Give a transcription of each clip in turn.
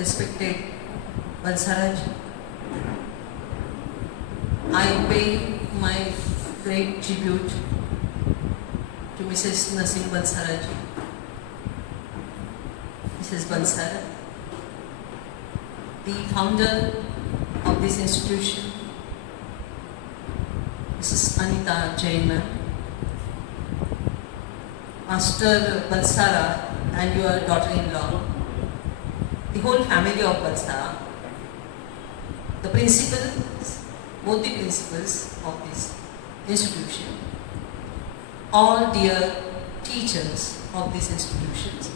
respected Valsaraj, I pay my great tribute to Mrs. Nasim Valsaraj, Mrs. Valsaraj, the founder of this institution, Mrs. Anita Jain ma'am, Master P.S.A and your daughter-in-law, the whole family of P.S.A, the principals, both the principals of this institution, all dear teachers of these institutions,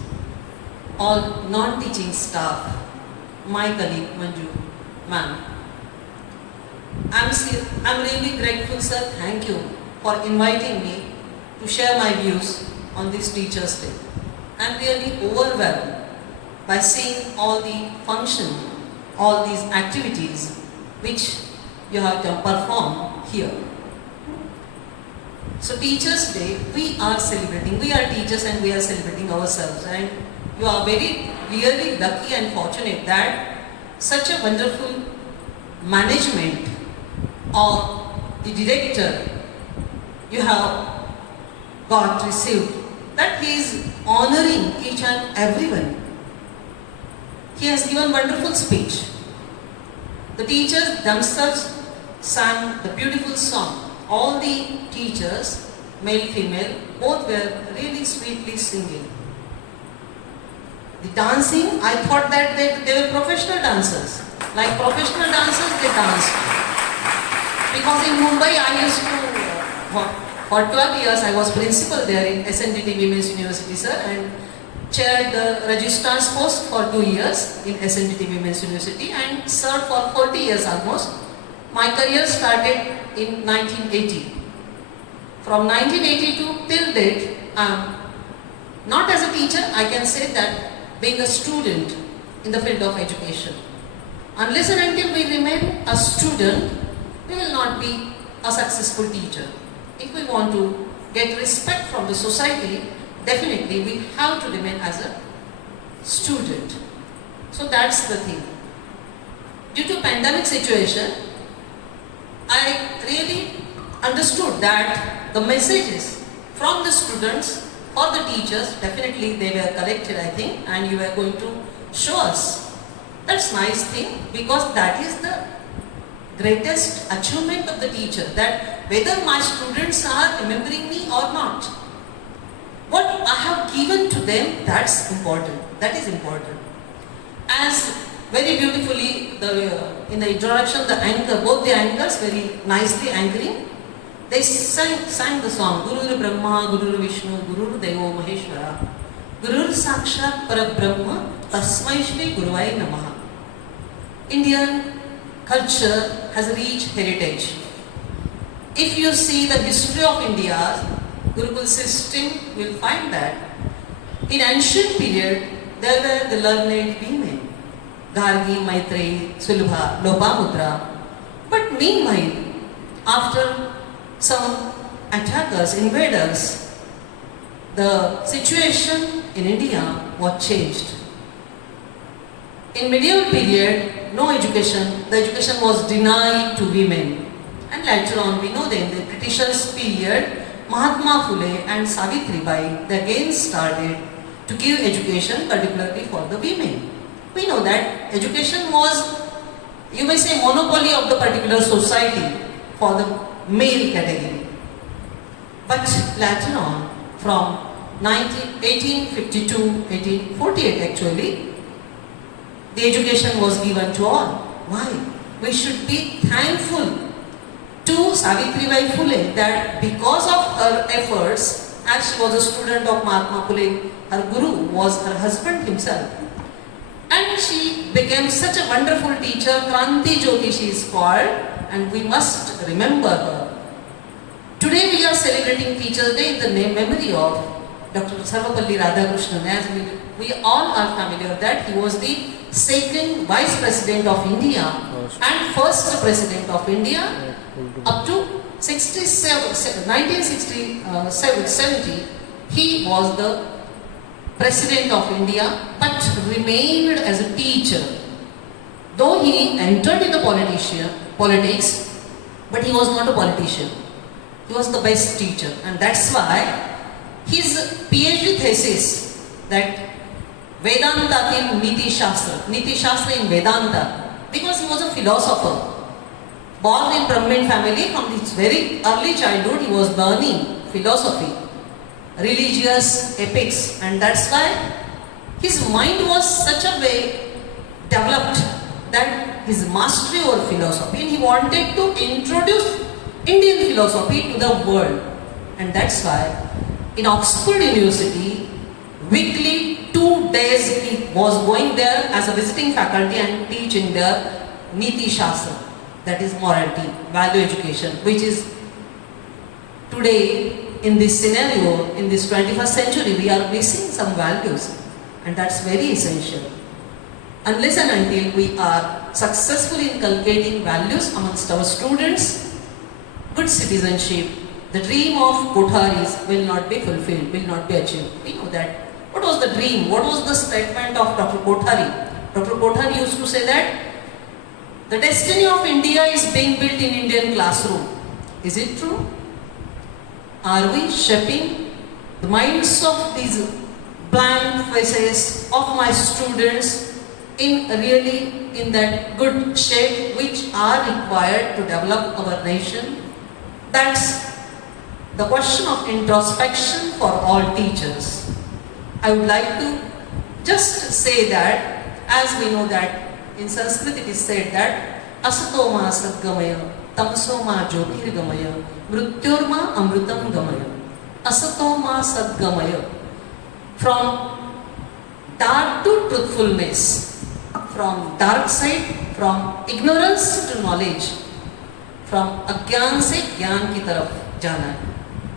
all non-teaching staff, my colleague Manju ma'am. I'm really grateful, sir. Thank you for inviting me to share my views on this Teachers' Day. I'm really overwhelmed by seeing all the function, all these activities which you have to perform here. So Teachers' Day, we are celebrating. We are teachers and we are celebrating ourselves. And you are very really lucky and fortunate that such a wonderful management or the director you have got received, that he is honoring each and everyone. He has given wonderful speech. The teachers themselves sang the beautiful song. All the teachers, male, female, both were really sweetly singing. The dancing, I thought that they were professional dancers. Like professional dancers, they danced. Because in Mumbai, I used to, for 12 years, I was principal there in SNDT Women's University, sir, and chaired the registrar's post for 2 years in SNDT Women's University and served for 40 years almost. My career started in 1980. From 1982 till date, not as a teacher, I can say that being a student in the field of education. Unless and until we remain a student, we will not be a successful teacher. If we want to get respect from the society, definitely we have to remain as a student. So that's the thing. Due to pandemic situation, I really understood that the messages from the students or the teachers, definitely they were collected, I think, and you were going to show us. That's nice thing, because that is the greatest achievement of the teacher, that whether my students are remembering me or not, what I have given to them, that's important. That is important. As very beautifully, in the introduction, the anchor, both the anchors very nicely anchoring, they sang the song, Guru Brahma, Guru Vishnu, Guru Devo Maheshwara, Guru Sakshat Parabrahma, Tasmai Shri Guruvai Namaha. Indian culture has a rich heritage. If you see the history of India's Gurukul system, you will find that in ancient period, there were the learned women, Gargi, Maitreyi, Sulabha, Lopamudra. But meanwhile, after some attackers, invaders, the situation in India was changed. In medieval period, no education, the education was denied to women. And later on, we know that in the Britishers' period, Mahatma Phule and Savitribai, they again started to give education, particularly for the women. We know that education was, you may say, monopoly of the particular society for the male category. But later on, from 1852, 1848 actually, the education was given to all. Why? We should be thankful to Savitribai Phule that because of her efforts, as she was a student of Mahatma Phule, her guru was her husband himself. And she became such a wonderful teacher, Kranti Jyoti she is called, and we must remember her. Today we are celebrating Teachers' Day in the memory of Dr. Sarvapalli Radhakrishnan. As we all are familiar that he was the second Vice President of India and first President of India up to 1970. He was the President of India, but remained as a teacher. Though he entered in the politics, but he was not a politician. He was the best teacher, and that's why his PhD thesis, that Vedanta in Niti Shastra in Vedanta, because he was a philosopher. Born in Brahmin family, from his very early childhood he was learning philosophy, religious epics, and that's why his mind was such a way developed that his mastery over philosophy, and he wanted to introduce Indian philosophy to the world. And that's why in Oxford University, weekly 2 days he was going there as a visiting faculty and teaching the Niti Shastra, that is morality, value education, which is today in this scenario, in this 21st century, we are missing some values, and that's very essential. Unless and until we are successfully inculcating values amongst our students, good citizenship, the dream of Kotharis will not be fulfilled, will not be achieved. We know that. What was the dream? What was the statement of Dr. Kothari? Dr. Kothari used to say that the destiny of India is being built in Indian classroom. Is it true? Are we shaping the minds of these blank faces of my students in that good shape which are required to develop our nation? That's the question of introspection for all teachers. I would like to just say that, as we know that in Sanskrit it is said that Asato ma sadgamaya, tamso ma jyotirgamaya, mrityorma amritam gamaya. Asato ma sadgamaya. From dark to truthfulness, from dark side, from ignorance to knowledge, from अज्ञान से ज्ञान की तरफ जाना है.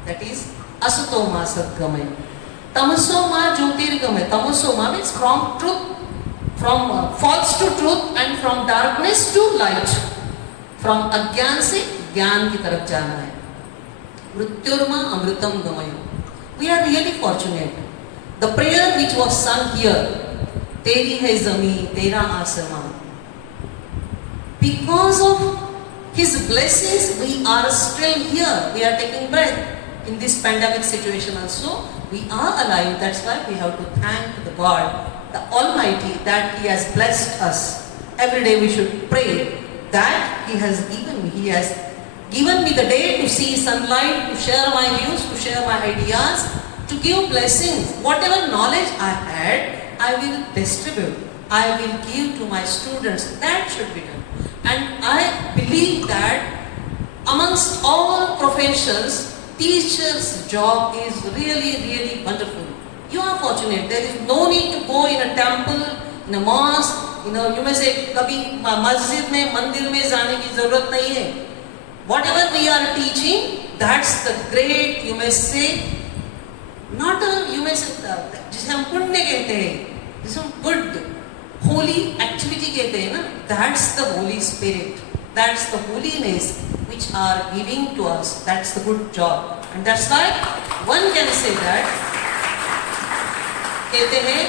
That is असतो मा सद्गमय. तमसो मा ज्योतिर्गमय. तमसो मा means from truth, from false to truth, and from darkness to light. From अज्ञान से ज्ञान की तरफ जाना है. मृत्युर्मा अमृतम गमय. We are really fortunate. The prayer which was sung here, तेरी है ज़मीं तेरा आसमां, because of His blessings, we are still here. We are taking breath in this pandemic situation also. We are alive. That's why we have to thank the God, the Almighty, that He has blessed us. Every day we should pray that He has given me. He has given me the day to see sunlight, to share my views, to share my ideas, to give blessings. Whatever knowledge I had, I will distribute. I will give to my students. That should be done. And I believe that amongst all professions, teacher's job is really, really wonderful. You are fortunate. There is no need to go in a temple, in a mosque, you may say, kabhi masjid mein, mandir mein जाने की ज़रूरत नहीं है. Whatever we are teaching, that's the great, you may say, not a, you may say, जिसे हम पुण्य कहते हैं, जिसे हम good, holy activity कहते हैं ना, that's the Holy Spirit, that's the holiness which are giving to us, that's the good job. And that's why one can say that, कहते हैं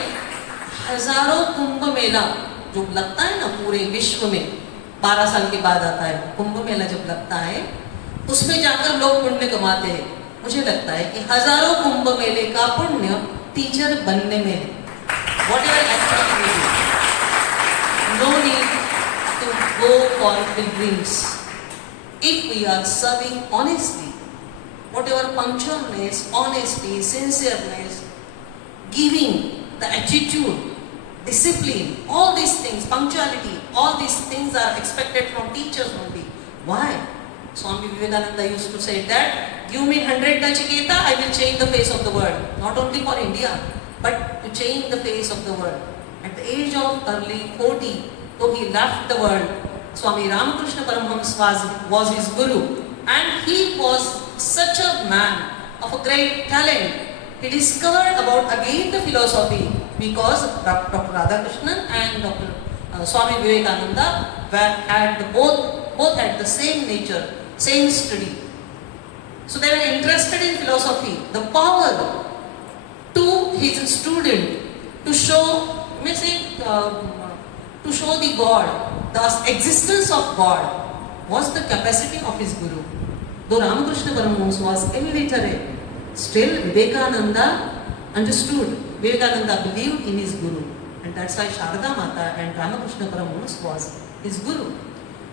हजारों कुंभ मेला जो लगता है ना पूरे विश्व में, 12 साल के बाद आता है कुंभ मेला जब लगता है, उसमें जाकर लोग पुण्य कमाते हैं. मुझे लगता है कि हजारों कुंभ मेले का पुण्य टीचर बनने में है. Whatever activity we do, no need to go for pilgrims. If we are serving honestly, whatever punctualness, honesty, sincereness, giving, the attitude, discipline, all these things, punctuality, all these things are expected from teachers only. Why? Swami Vivekananda used to say that, give me 100 Nachiketa, I will change the face of the world. Not only for India, but to change the face of the world. At the age of early 40, though he left the world, Swami Ramakrishna Paramhamsa was his guru, and he was such a man of a great talent. He discovered about again the philosophy because Dr. Radhakrishnan and Dr. Swami Vivekananda had both had the same nature, same study. So they were interested in philosophy, the power to his student to show, to show the God, the existence of God, was the capacity of his Guru. Though Ramakrishna Paramahamsa was illiterate, still Vivekananda understood. Vivekananda believed in his Guru, and that's why Sharada Mata and Ramakrishna Paramahamsa was his Guru.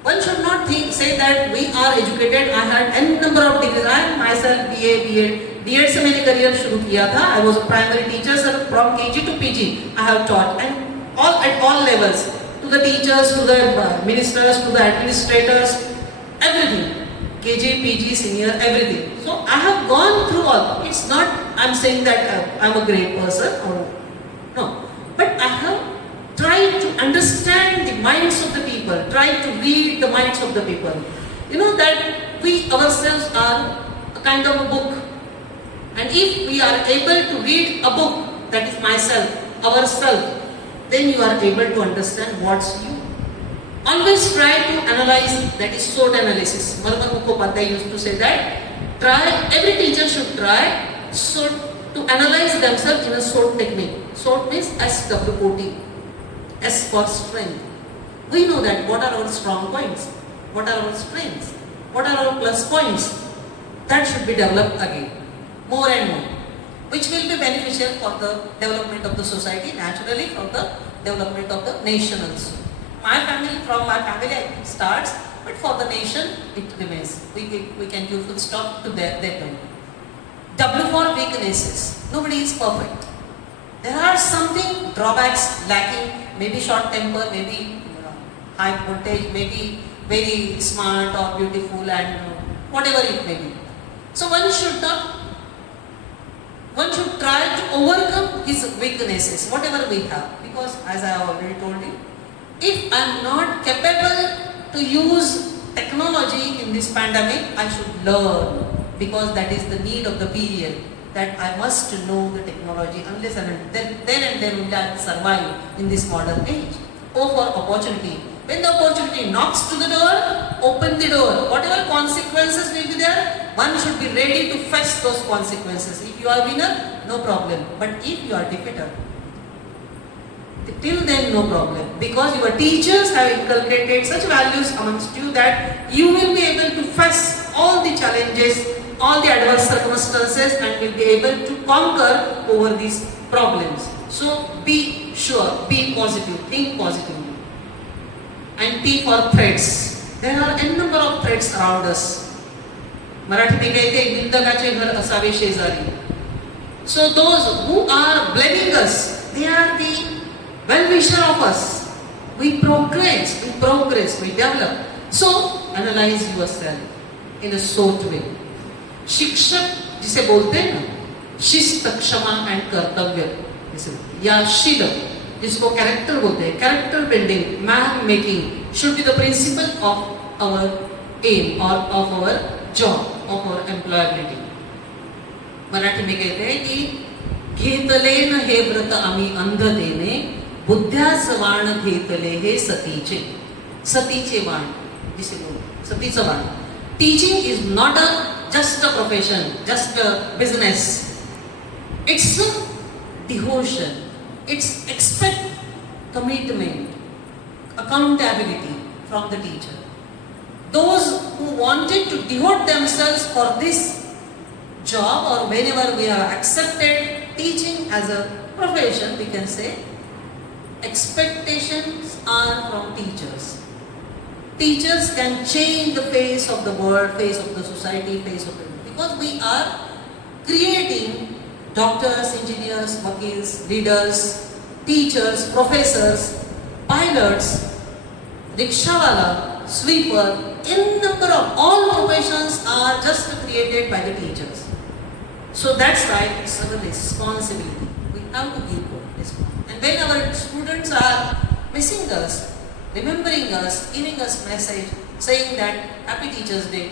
One should not say that we are educated. I had n number of degrees. I myself BA, B.Ed. B.Ed से मैंने career शुरू किया था. I was a primary teacher, sir, from KG to PG. I have taught, and at all levels, to the teachers, to the ministers, to the administrators, everything. KG, PG, senior, everything. So I have gone through all. It's not I'm saying that I'm a great person or no, but I have tried to understand the minds of the people, tried to read the minds of the people. You know that we ourselves are a kind of a book, and if we are able to read a book, that is myself, ourselves, then you are able to understand what's you. Always try to analyze, that is SWOT analysis. Marmar Mukhopadhyay used to say that, every teacher should try to analyze themselves in a SWOT technique. SWOT means S-W-O-T. S for strength. We know that what are our strong points, what are our strengths, what are our plus points. That should be developed again, more and more, which will be beneficial for the development of the society, naturally for the development of the nation also. From my family it starts, but for the nation it remains. We can give full stop to their term. W for weaknesses. Nobody is perfect. There are something drawbacks lacking, maybe short temper, maybe high voltage, maybe very smart or beautiful, and whatever it may be. So one should try to overcome his weaknesses, whatever we have. Because as I have already told you, if I am not capable to use technology in this pandemic, I should learn, because that is the need of the period, that I must know the technology, unless and then only I will survive in this modern age. O for opportunity. When the opportunity knocks to the door, open the door. Whatever consequences will be there, one should be ready to face those consequences. If you are winner, no problem. But if you are defeater, till then no problem, because your teachers have inculcated such values amongst you that you will be able to face all the challenges, all the adverse circumstances, and will be able to conquer over these problems. So be sure, be positive, think positively. And T for threats. There are n number of threats around us. Marathi में कहते हैं निंदकाचे घर असावे शेजारी. So those who are blaming us, they are the well-wisher of us. We progress, we develop. So analyze yourself in a sort way. शिक्षक जिसे बोलते हैं ना, शिस्त, क्षमा एंड कर्तव्य, या शील जिसको कैरेक्टर बोलते हैं, character building, man making should be the principle of our aim or of our job, of our employability. Marathi में कहते हैं कि घेतले न हे व्रत आम्ही अंधतेने, बुद्ध्यास वाण घेतले हे सतीचे. सतीचे वाण जिसे बोलते, सतीचं वाण. Teaching is not just a profession, just a business. It's a devotion. It's expect commitment, accountability from the teacher. Those who wanted to devote themselves for this job, or whenever we have accepted teaching as a profession, we can say, expectations are from teachers. Teachers can change the face of the world, face of the society, face of the world. Because we are creating doctors, engineers, vakils, leaders, teachers, professors, pilots, rickshawala, sweeper, in number of all professions are just created by the teachers. So that's right, it's our responsibility. We have to give responsibility. And when our students are missing us, remembering us, giving us message, saying that Happy Teachers Day,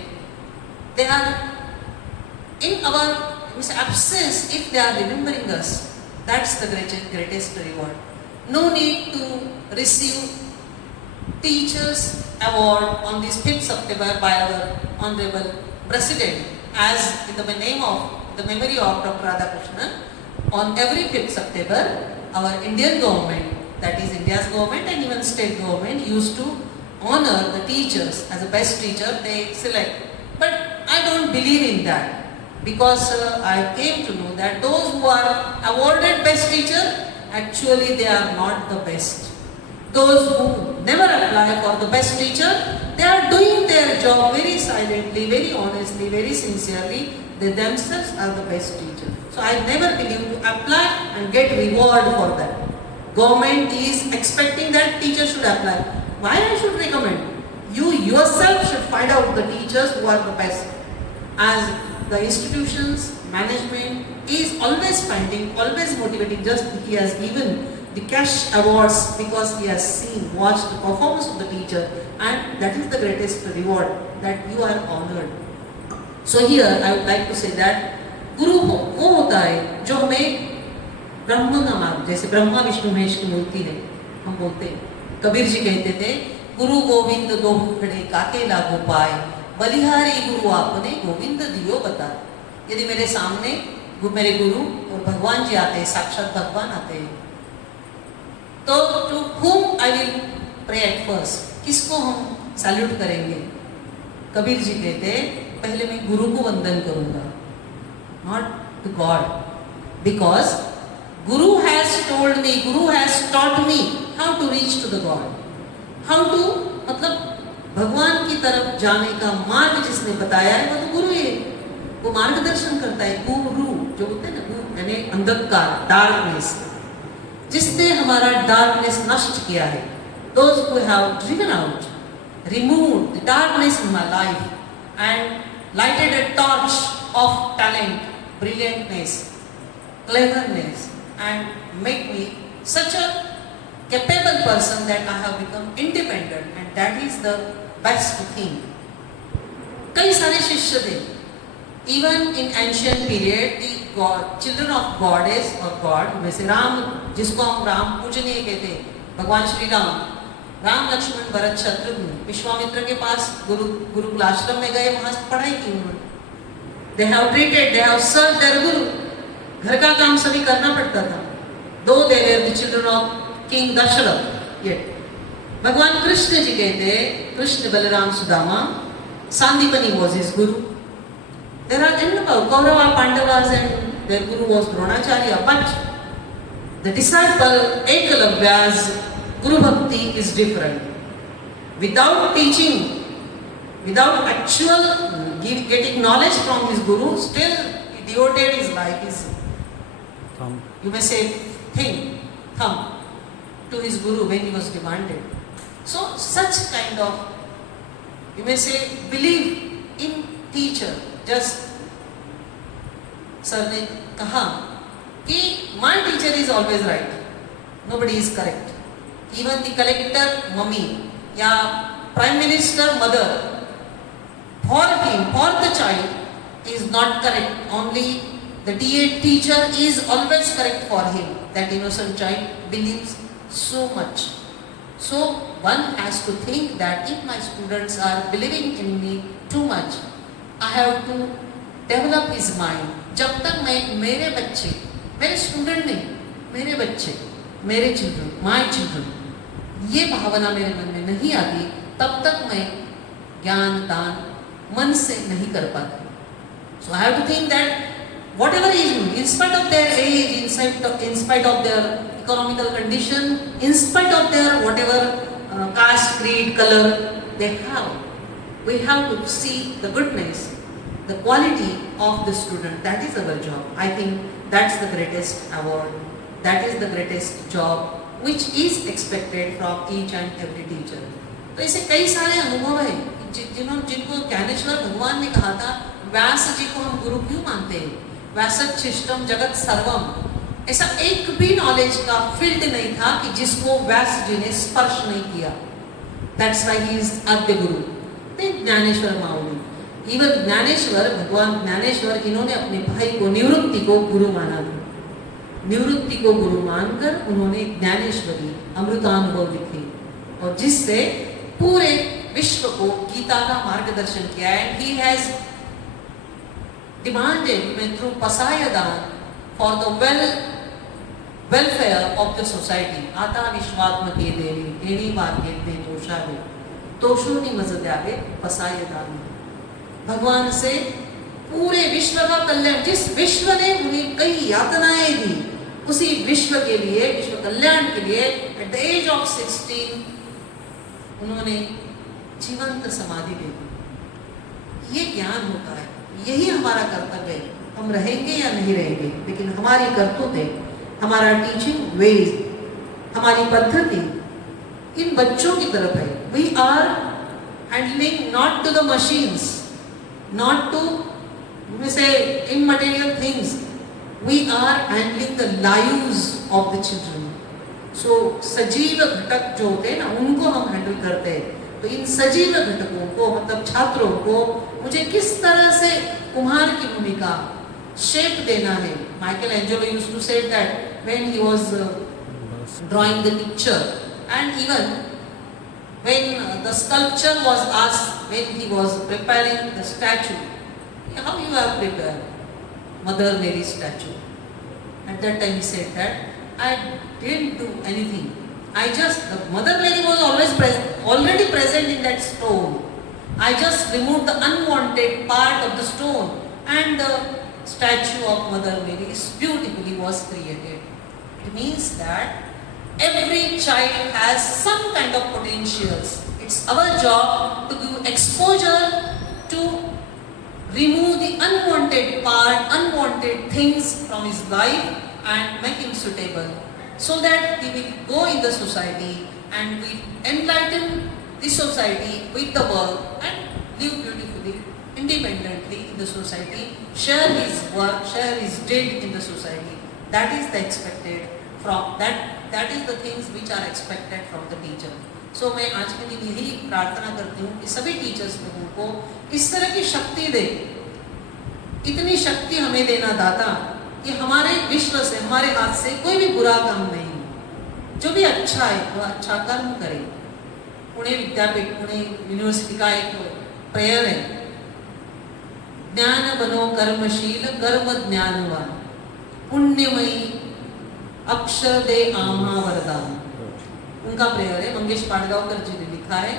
they are in our absence. If they are remembering us, that's the greatest reward. No need to receive Teachers Award on this 5th September by our Honorable President, as in the name of the memory of Dr. Radhakrishnan. on every 5th September, our Indian government, that is India's government and even state government, used to honor the teachers as a best teacher they select. But I don't believe in that, because I came to know that those who are awarded best teacher, actually they are not the best. Those who never apply for the best teacher, they are doing their job very silently, very honestly, very sincerely. They themselves are the best teacher. So I never believe to apply and get reward for that. Government is expecting that teacher should apply. Why I should recommend? You yourself should find out the teachers who are the best. As the institutions, management is always finding, always motivating. Just he has given the cash awards because he has seen, watched the performance of the teacher, and that is the greatest reward, that you are honored. So here I would like to say that गुरु वो होता है जो हमें ब्रह्म का मार्ग, जैसे ब्रह्मा विष्णु महेश की मूर्ति है, हम बोलते हैं, कबीर जी कहते थे गुरु गोविंद दोहु खड़े काके लागो पाए, बलिहारी गुरु आपने गोविंद दियो बता। यदि मेरे सामने मेरे गुरु और भगवान जी आते हैं, साक्षात भगवान आते हैं, तो to whom I will pray at first, किसको हम सैल्यूट करेंगे? कबीर जी कहते पहले मैं गुरु को वंदन करूंगा, not to God, because Guru has told me, Guru has taught me how to reach to the God, how to, मतलब भगवान की तरफ जाने का मार्ग जिसने बताया है वो तो गुरु है, वो मार्गदर्शन करता है। गुरु जो होते हैं ना, गुरु यानी अंधकार, डार्कनेस, जिसने हमारा डार्कनेस नष्ट किया है, those who have driven out, removed the darkness in my life and lighted a torch of talent, brilliantness, cleverness, and make me such a capable person that I have become independent, and that is the best thing. कई सारे शिष्य थे, even in ancient period, the God, children of goddess or God, वैसे राम, जिसको हम राम पूजनीय कहते हैं, भगवान श्री राम, राम लक्ष्मण भरत शत्रुघ्न विश्वामित्र के पास गुरुकुल आश्रम में गए, वहां पढ़ाई की उन्होंने। They have treated, they have served their guru. घर का काम सभी करना पड़ता था, though they were the children of King Dasharath. Yet भगवान कृष्ण जी कहते, Krishna Balram Sudama, Sandipani was his guru. There are n number Kaurava, Pandavas, and their guru was Dronacharya, but the disciple Ekalavya's Guru Bhakti is different. Without teaching, without actual getting knowledge from his guru, still he devoted his life, his thumb, you may say thumb, to his guru when he was demanded. So such kind of, you may say, belief in teacher. Just sir ने कहा कि my teacher is always right, nobody is correct. Even the collector mummy या prime minister mother, for him, for the child is not correct. Only the DA teacher is always correct for him. That innocent child believes so much. So one has to think that if my students are believing in me too much, I have to develop his mind. जब तक मैं मेरे बच्चे, मेरे student नहीं, मेरे बच्चे, मेरे चिल्ड्रन, माय चिल्ड्रन, ये भावना मेरे मन में नहीं आती, तब तक मैं ज्ञान दान मन से नहीं कर पाती. So I have to think that whatever is, in spite of their age, in spite of their economical condition, in spite of their whatever caste, creed, color they have, we have to see the goodness, the quality of the student. That is our job. I think that's the greatest award. That is the greatest job which is expected from each and every teacher. तो ऐसे कई सारे अनुभव है जिनको ज्ञानेश्वर भगवान ने कहा था, व्यास जी को हम गुरु क्यों मानते हैं, व्यासशिष्टम जगत सर्वम. ऐसा एक भी नॉलेज का फील्ड नहीं था कि जिसको व्यास जी ने स्पर्श नहीं किया. That's why he is आद्य गुरु. ज्ञानेश्वर माऊली, इवन ज्ञानेश्वर, भगवान ज्ञानेश्वर, इन्होंने अपने भाई को निवृत्ति को गुरु माना था. निवृत्ति को गुरु मानकर उन्होंने ज्ञानेश्वरी अमृतानुभव लिखी और जिससे पूरे विश्व को गीता का मार्गदर्शन किया है. He has demanded through P.S.A for the welfare of the society. आता विश्वात्मके देवी केणी वाक्यते जोशावे तोषोनी मज द्यावे पसाय दान. भगवान से पूरे विश्व का कल्याण, जिस विश्व ने उन्हें कई यातनाएं दी, उसी विश्व के लिए, विश्व कल्याण के लिए at the age of 16 उन्होंने जीवंत समाधि दे दी. ये ज्ञान होता है, यही हमारा कर्तव्य है. हम रहेंगे या नहीं रहेंगे, लेकिन हमारी करतूतें, हमारा टीचिंग वेज, हमारी पद्धति इन बच्चों की तरफ है. We are handling not to the machines, not to say immaterial things, we are handling the lives of the children. So सजीव घटक जो होते हैं ना, उनको हम हैंडल करते हैं. तो इन सजीव घटकों को, मतलब छात्रों को मुझे किस तरह से कुम्हार की भूमिका शेप देना है. Michael Angelo used to say that when he was drawing the picture, and even when the sculpture was asked, when he was preparing the statue, how you have prepared Mother Mary's statue? At that time he said that I didn't do anything. The Mother Mary was already present in that stone. I just removed the unwanted part of the stone, and the statue of Mother Mary beautifully was created. It means that every child has some kind of potentials. It's our job to give exposure to remove the unwanted part, unwanted things from his life and make him suitable, so that he will go in the society and will enlighten the society with the world and live beautifully, independently in the society, share his work, share his deed in the society. That is the expected from that is the things which are expected from the teacher. So मैं आज के दिन यही प्रार्थना करती हूँ कि सभी टीचर्स लोगों को इस तरह की शक्ति दे, इतनी शक्ति हमें देना दाता कि हमारे विश्व से, हमारे हाथ से कोई भी बुरा काम नहीं, जो भी अच्छा है वो अच्छा कर्म करे. पुणे विद्यापीठ, पुणे यूनिवर्सिटी का एक प्रेयर है, ज्ञान बनो कर्मशील कर्म ज्ञानवान पुण्यमयी अक्षर दे आमा वरदान. उनका प्रेयर है, मंगेश पाडगांवकर जी ने लिखा है.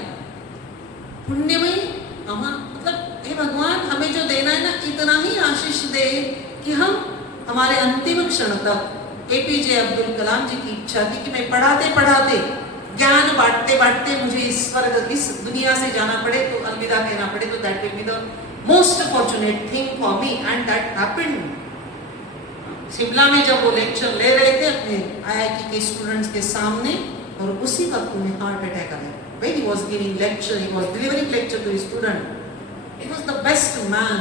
पुण्यमयी आमा मतलब हे भगवान, हमें जो देना है ना, इतना ही आशीष दे कि हम हमारे अंतिम क्षण तक. एपीजे अब्दुल कलाम जी की इच्छा थी कि मैं पढ़ाते पढ़ाते, ज्ञान बांटते बांटते मुझे इस स्वर्ग, इस दुनिया से जाना पड़े, तो अलविदा कहना पड़े, तो that will be the most fortunate thing for me, and that happened. Shimla में जब वो लेक्चर ले रहे थे अपने आईआईटी के स्टूडेंट्स के सामने, और उसी वक्त उन्हें हार्ट अटैक आ गया. When he was giving lecture, he was delivering lecture to his student. He was the best man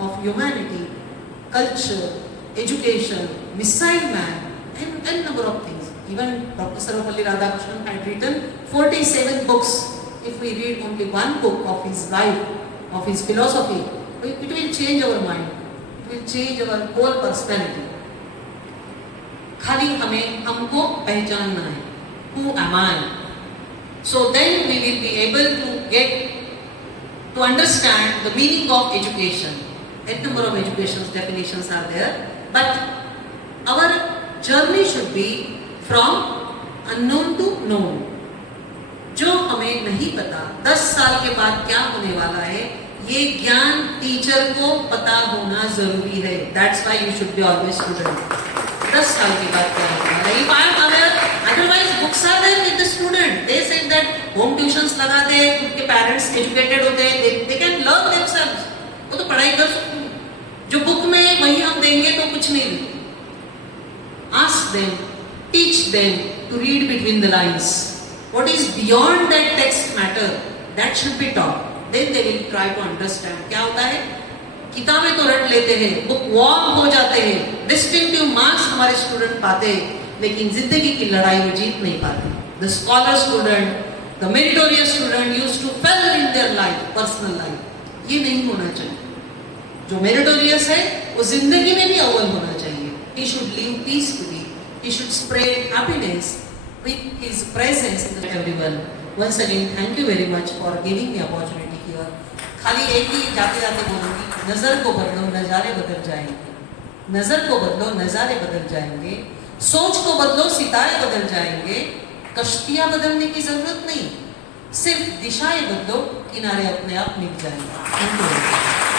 of humanity, culture, education, missile man, and number of things. Even Dr. Sarvapalli Radhakrishnan had written 47 books. If we read only one book of his life, of his philosophy, it will change our mind. It will change our whole personality. खाली हमें हमको पहचानना है. Who am I? So then we will be able to understand the meaning of education. A number of education definitions are there, but our journey should be from unknown to known. जो हमें नहीं पता 10 साल के बाद क्या होने वाला है, ये ज्ञान टीचर को पता होना जरूरी है. That's why you should be always student. 10 साल के बाद क्या होने वाला है, if I am aware, otherwise books are there with the student. They said that home tuitions लगा दे, उनके parents educated होते हैं, they can learn themselves. वो तो पढ़ाई कर सकते हैं. जो बुक में है वही हम देंगे तो कुछ नहीं. Ask them, teach them to read between the lines. What is beyond that text matter, that should be taught. Then they will try to understand. क्या होता है, किताबें तो रट लेते हैं, बुक वॉर्म हो जाते हैं, डिस्टिंक्टिव मार्क्स हमारे स्टूडेंट पाते हैं, लेकिन जिंदगी की लड़ाई वो जीत नहीं पाते. The scholar student, the meritorious student used to fail in their life, personal life. ये नहीं होना चाहिए. जो meritorious है वो जिंदगी में भी अव्वल होना चाहिए. He should live peacefully. He should spread happiness with his presence in everyone. Once again, thank you very much for giving me opportunity here. खाली एक ही जाते जाते बोलूँगी, नजर को बदलो, नजारे बदल जाएंगे. नजर को बदलो, नजारे बदल जाएंगे। सोच को बदलो, सितारे बदल जाएंगे। कश्तियां बदलने की जरूरत नहीं, सिर्फ दिशाएं बदलो, किनारे अपने आप मिल जाएंगे।